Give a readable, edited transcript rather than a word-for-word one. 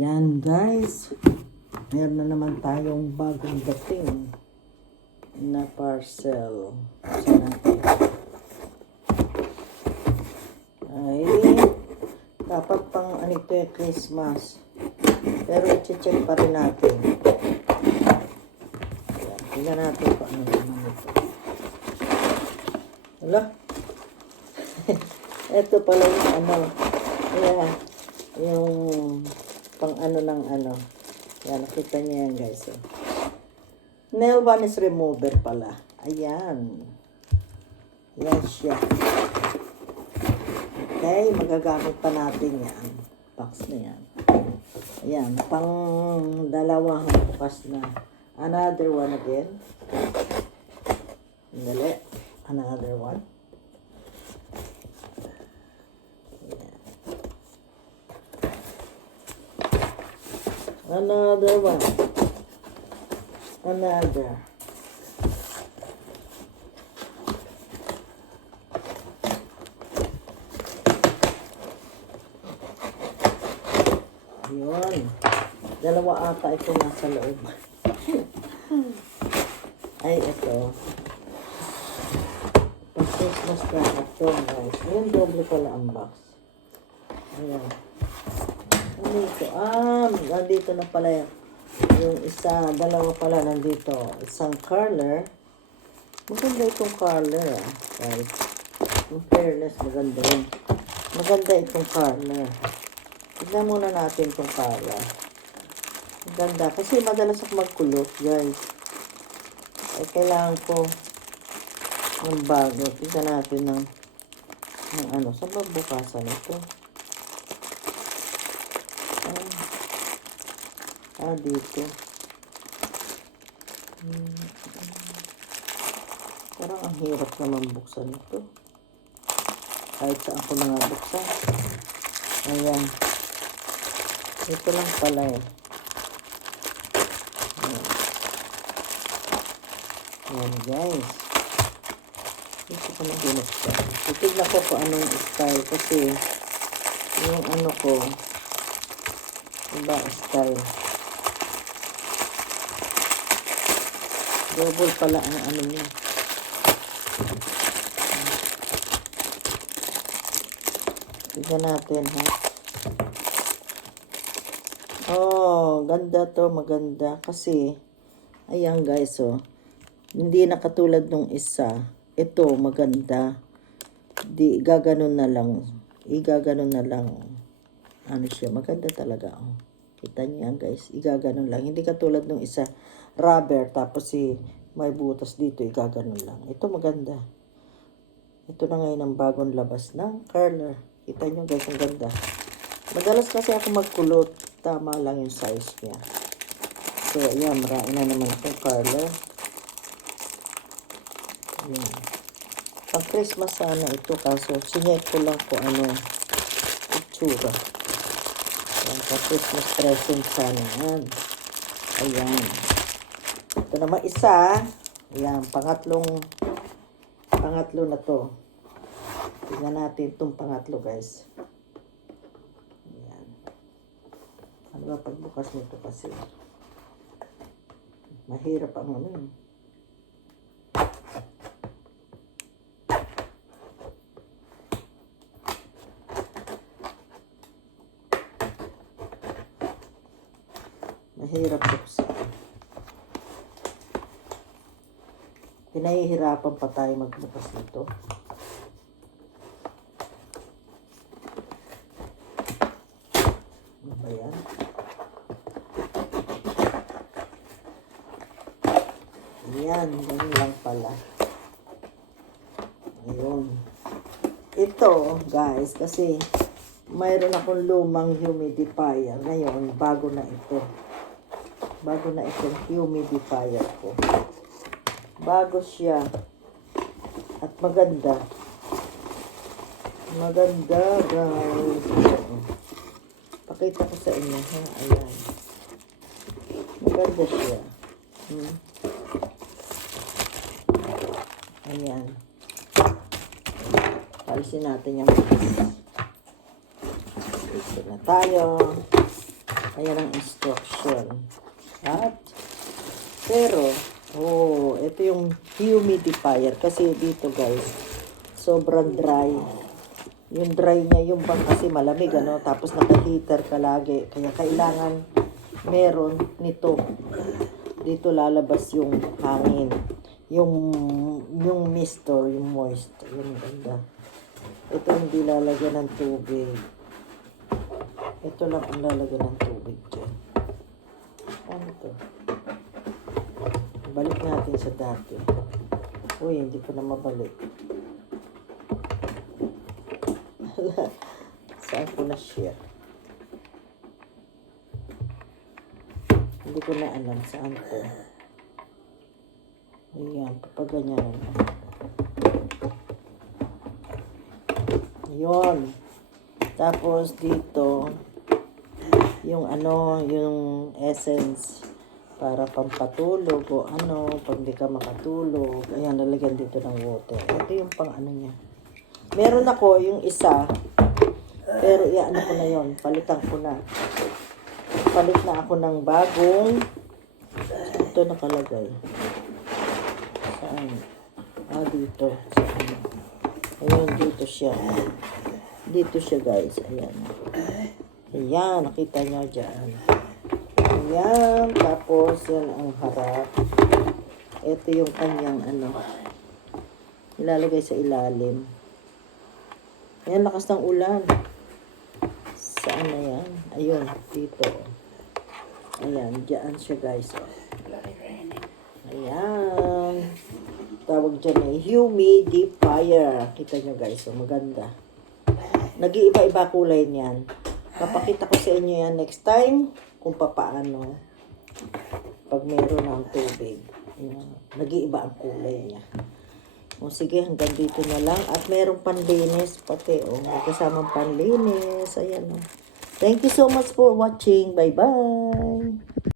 Yan guys, meron na naman tayong bagong dating na parcel. Kasi natin ay dapat pang anito yung Christmas, pero i-check pa rin natin. Ayan, tingnan natin kung ano naman ito. Wala. Ito pala yung ano, yeah, yung pang ano ng ano. Yan, nakita niyo yan guys. Eh. Nail varnish remover pala. Ayan. Yan siya. Okay, magagamit pa natin yan. Box na yan. Ayan, pang dalawang bukas na. Another one again. Dali. Another one. Another one. Another. Yun. Dalawa ata ito nasa loob. Ay, ito. Pag-Christmas na ito, guys. Ayan, doble pala ang box. Ayan. Nandito. Nandito na pala yung isa. Dalawa pala nandito. Isang color. Maganda itong color. Guys. In fairness, maganda rin. Maganda itong color. Tignan muna natin itong color. Maganda. Kasi madalas ako magkulot, guys. Ay, kailangan ko ng bago. Tignan natin ng ano. Saan ba bukasan ito? Dito. Parang ang hirap naman buksan ito. Kahit saan ko na nga buksan. Ayan. Ito lang pala eh. Ayan guys. Ito ko na binuksan. Titignan ko kung anong style kasi yung ano ko iba style. Double pala ang ano niya. Tignan natin ha. Oh, ganda to, maganda. Kasi, ayan guys oh. Hindi na katulad nung isa. Ito, maganda. Di, gaganon na lang. Igaganon na lang. Ano siya, maganda talaga oh. Kita niyo yan guys, igaganon lang. Hindi katulad nung isa. Rubber, tapos may butas dito, igaganon lang. Ito maganda. Ito na ngayon ang bagong labas ng color. Kita nyo guys, ang ganda. Madalas kasi ako magkulot. Tama lang yung size niya. So, ayan, marami na naman akong color. Ayan. Pang Christmas sana ito, kaso sinek ko lang kung ano itsura. Ayan, pang Christmas present sana yan. Ayan. Ito naman isa. Ayan, pangatlo na to. Tingnan natin itong pangatlo, guys. Ayan. Ano ba pagbukas nito kasi? Mahirap ang ano yun. Mahirap buksan. Pinahihirapan pa tayo magbukas nito. Ano ba yan? Ayan, ganun lang pala. Ayun. Ito, guys, kasi mayroon akong lumang humidifier. Ngayon, bago na ito. Bago na itong humidifier ko. Bago siya. At maganda. Maganda, guys. Pakita ko sa inyo, ha? Ayan. Maganda siya. Ayan. Alisin natin yung ito na tayo. Ayan ang instruction. At, pero, ito yung humidifier. Kasi dito guys, sobrang dry. Yung dry niya, yung bang kasi malamig, ano? Tapos naka-heater ka lagi. Kaya kailangan meron nito. Dito lalabas yung hangin. Yung mist or yung moist. Yung ganda. Ito hindi lalagyan ng tubig. Ito lang ang lalagyan ng tubig dyan. Ano to? Balik natin sa dati. Uy, hindi ko na mabalik. Saan ko na share? Hindi ko na alam saan ko. Ayan, papaganyan na. Yun. Tapos dito, yung yung essence para pampatulog o pag di ka makatulog. Ayan, lalagyan dito ng water. Ito yung pang niya. Meron ako yung isa, pero ko na yon, palitan ko na. Palit na ako ng bagong, ito nakalagay. Saan? Dito. Saan? Ayun, dito siya. Dito siya guys, ayan. Ayan, nakita nyo dyan. Ayan, tapos yan ang harap. Ito yung kanyang ilalagay sa ilalim. Ayan, lakas ng ulan. Saan na yan? Ayun, dito. Ayan, dyan siya guys. Ayan. Tawag dyan ay humidifier. Kita nyo guys, maganda. Nag-iiba-iba kulay niyan. Papakita ko sa inyo yan next time kung papaano pag meron ng tubig. Nag-iiba ang kulay niya. O sige, hanggang dito na lang. At merong panlinis pati. May kasamang panlinis. Ayan. Thank you so much for watching. Bye-bye.